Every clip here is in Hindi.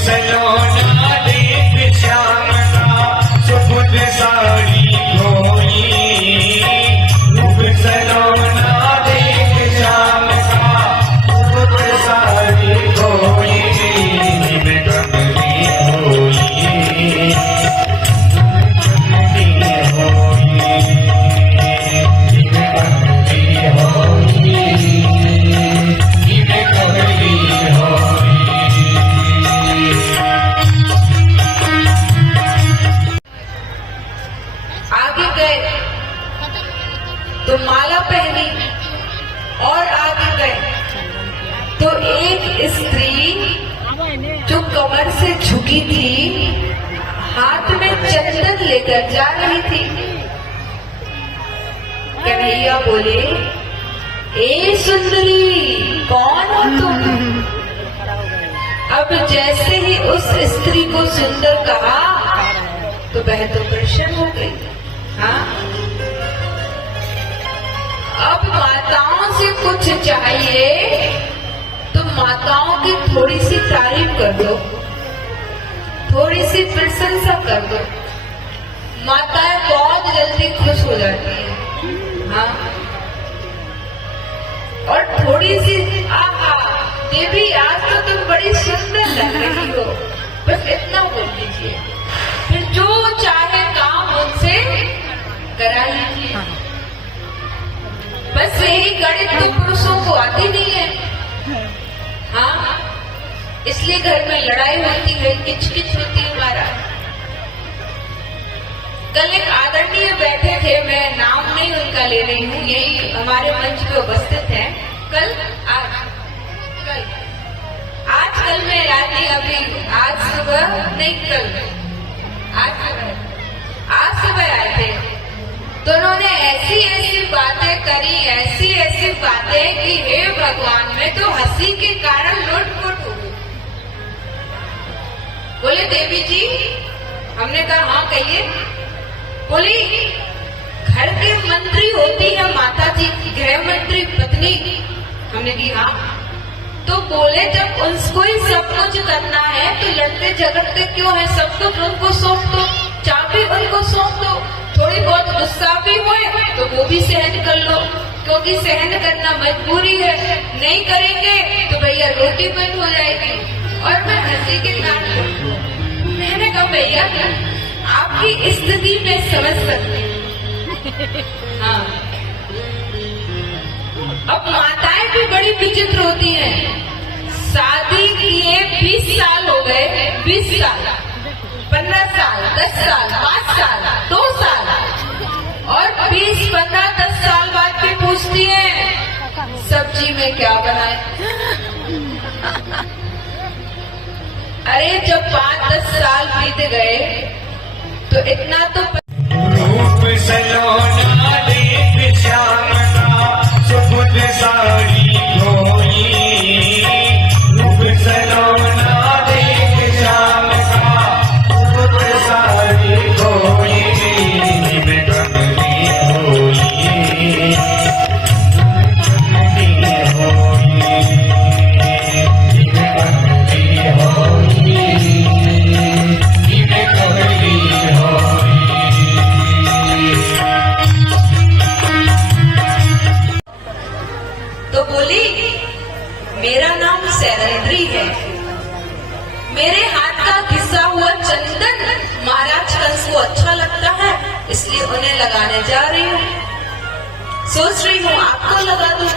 सलोना देख श्याम का सुपुत साड़ी धोई, रूप सलोना देख श्याम का सुपुत साड़ी धोई, निम कमली होई, तो माला पहनी और आगे गए तो एक स्त्री जो कमर से झुकी थी हाथ में चंदन लेकर जा रही थी। कन्हैया बोले, ए सुंदरी कौन हो तुम? अब जैसे ही उस स्त्री को सुंदर कहा तो वह तो प्रसन्न हो गई। हाँ, अब माताओं से कुछ चाहिए तो माताओं की थोड़ी सी तारीफ कर दो, थोड़ी सी प्रशंसा कर दो, माताएं बहुत जल्दी खुश हो जाती हैं। हाँ, और थोड़ी सी आहा देवी आज तो तुम बड़ी सुंदर लग रही हो, बस इतना बोल दीजिए, फिर जो चाहे काम उनसे करा लीजिए। बस यही गणित तो पुरुषों को आती नहीं है। हाँ, इसलिए घर में लड़ाई होती है, किचकिच होती है। हमारा कल एक आदरणीय बैठे थे, मैं नाम नहीं उनका ले रही हूँ, यही हमारे मंच पे उपस्थित हैं। कल मैं रानी अभी आज सुबह नहीं कल आज सुबह आए थे तो उन्होंने ऐसी ऐसी बातें करी, ऐसी ऐसी बातें कि हे भगवान, मैं तो हंसी के कारण लुटपुट हो गई। बोले देवी जी, हमने कहा हाँ कहिए। बोली, घर के मंत्री होती है माता जी, गृह मंत्री पत्नी। हमने की हाँ। तो बोले जब उसको ही सब कुछ करना है तो लड़ते झगड़ते क्यों है? सब कुछ उनको सौंप दो, चाबी उनको सौंप दो, थोड़ी बहुत गुस्सा भी हुए तो वो भी सहन कर लो, क्योंकि सहन करना मजबूरी है। नहीं करेंगे तो भैया रोटी बंद हो जाएगी। और मैं हंसी के साथ मैंने कहा भैया आपकी स्थिति में समझ सकती। हाँ, अब माताएं भी बड़ी विचित्र होती हैं। शादी किए 20 साल हो गए, 20 साल, 15 साल, 10 साल, 5 साल, 2 साल, और 20, 15, 10 साल बाद भी पूछती है सब्जी में क्या बनाए। अरे जब 5-10 साल बीत गए तो इतना तो रूप सलोना देख श्याम का सुपुत साड़ी धोई, रूप सलोना देख श्याम का सुपुत साड़ी धोई, निम कमली होई, तो बोली मेरा नाम सैरंद्री है, मेरे हाथ का घिसा हुआ चंदन महाराज कंस को अच्छा लगता है, इसलिए उन्हें लगाने जा रही हूँ। सोच रही हूँ आपको लगा दूं।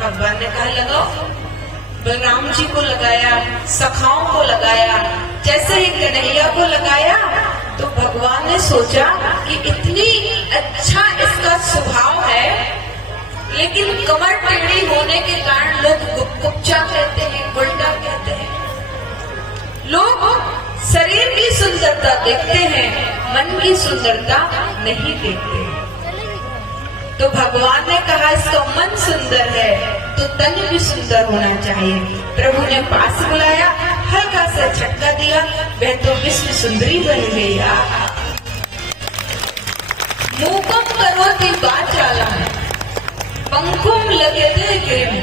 भगवान ने कहा लगाओ। बलराम जी को लगाया, सखाओं को लगाया, जैसे ही कन्हैया को लगाया तो भगवान ने सोचा कि इतनी अच्छा इसका स्वभाव है, लेकिन कमर टेढ़ी होने के कारण लोग गुपचुपचा कहते हैं, उल्टा कहते हैं। लोग शरीर की सुंदरता देखते हैं, मन की सुंदरता नहीं देखते। तो भगवान ने कहा इसका मन सुंदर है तो तन भी सुंदर होना चाहिए। प्रभु ने पास बुलाया, हल्का सा झटका दिया, वह तो विश्व सुंदरी बन गई। मूकम करोति वाचालम पंकुम लगेते गिरिम,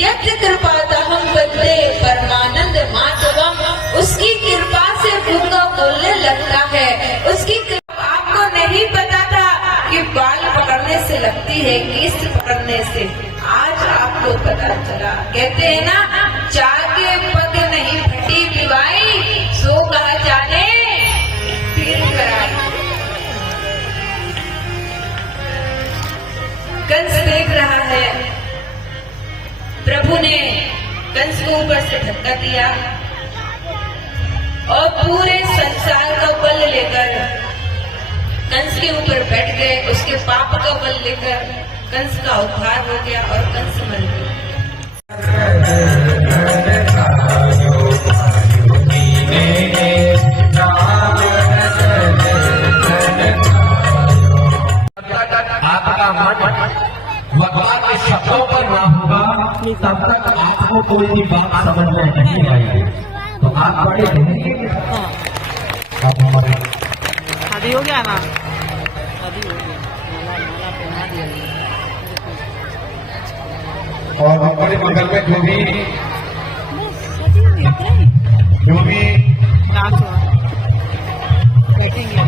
यत्र कृपातहं वन्दे परमानंद माधवम। उस लगता है, उसकी आपको नहीं पता था कि बाल पकड़ने से लगती है, केस पकड़ने से। आज आपको पता चला। कहते हैं ना, जागे पग नहीं फटी विवाई, सो कहा जाने फिर कराई। कंस देख रहा है, प्रभु ने कंस को ऊपर से धक्का दिया और पूरे संसार का बल लेकर कंस के ऊपर बैठ गए। उसके पाप का बल लेकर कंस का उद्धार हो गया और कंस मर गया। आपका मन भगवान के शब्दों पर ना होगा तब तक आपको कोई भी बात समझ में नहीं आएगी। तो आप बड़े रहेंगे। आप हमारे शादी हो गया ना, शादी हो गया, माला पहना दिया। और हमारे बगल में जो भी नाच हुआ, बैटिंग है।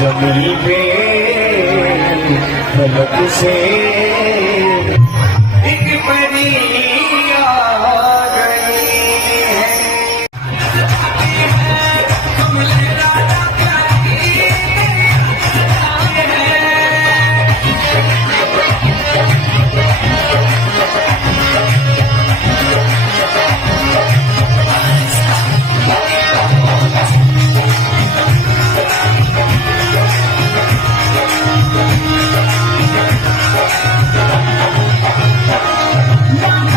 जमीन पे फलक से एक परी आ गई है। Yeah.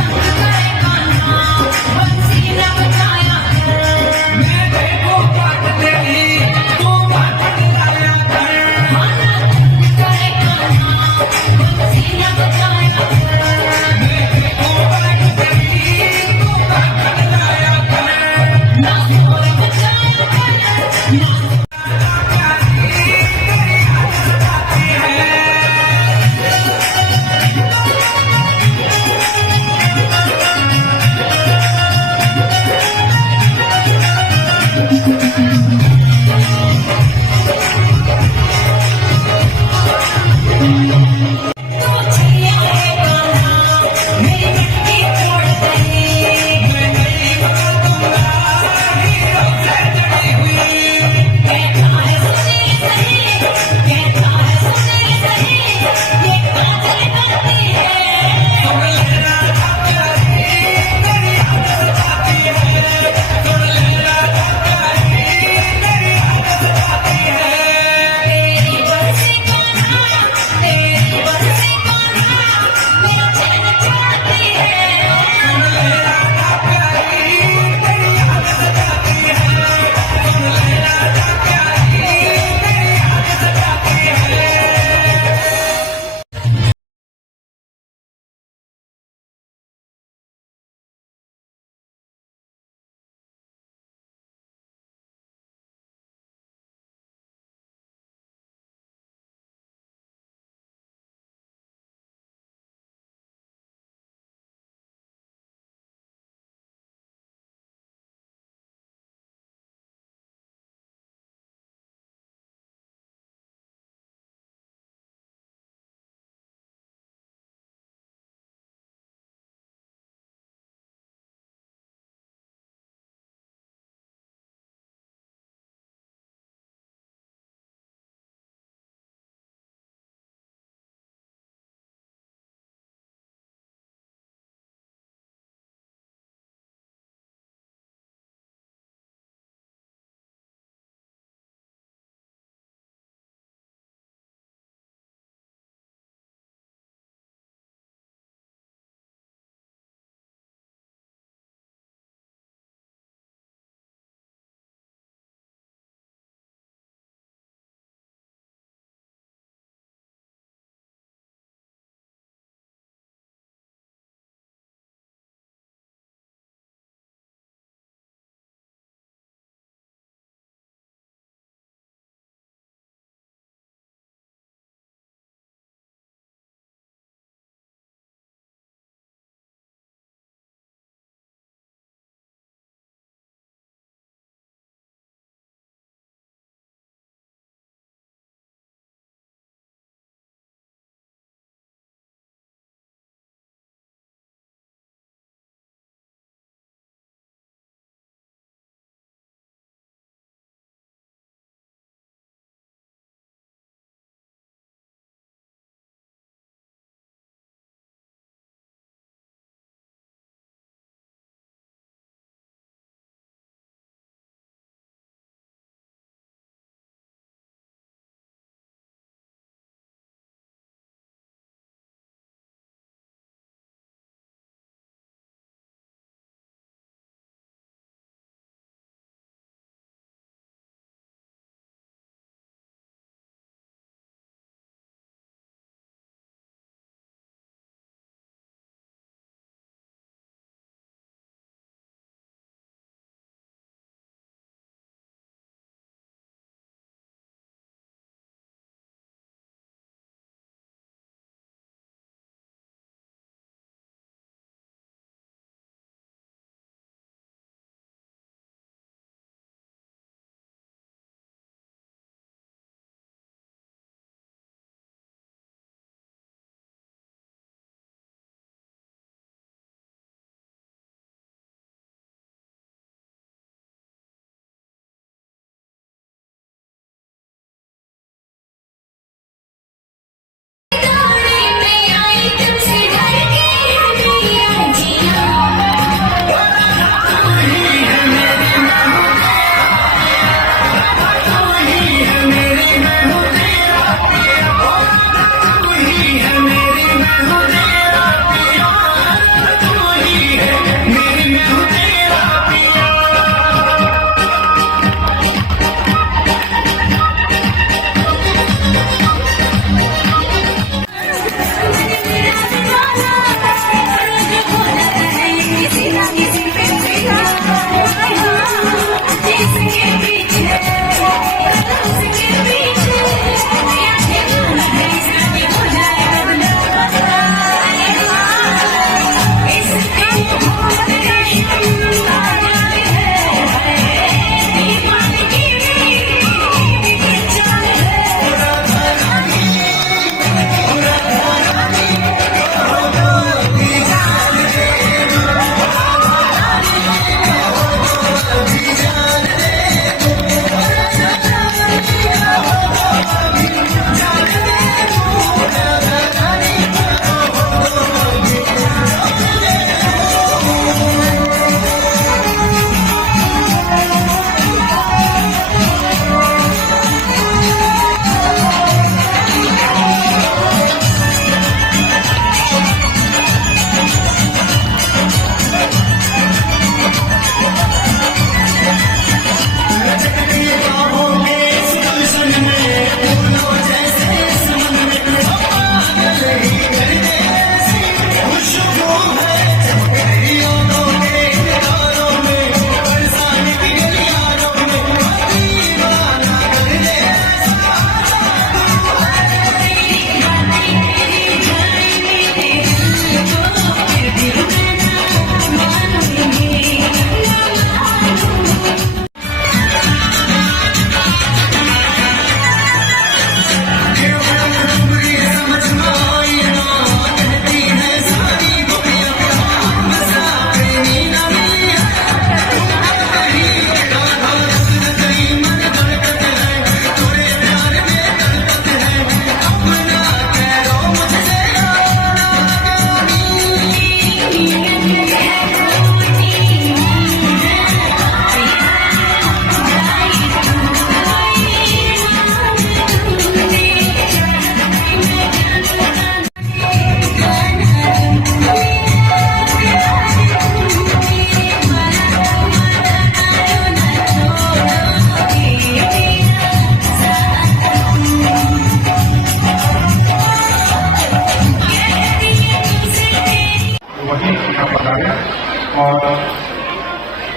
और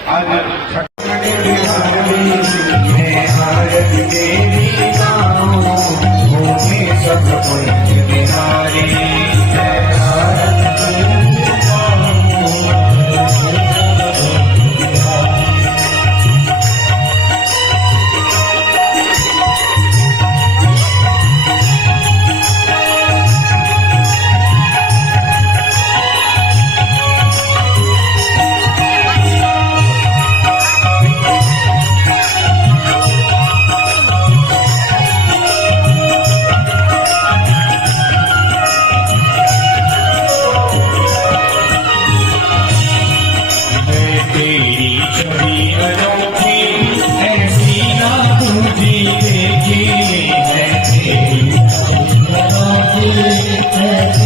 आज आरती देवी नाम होने सब कुछ बिहारी तेरी छवि अनोखी ऐसी ना तुझी देखी है तेरी छवि अनोखी ऐसी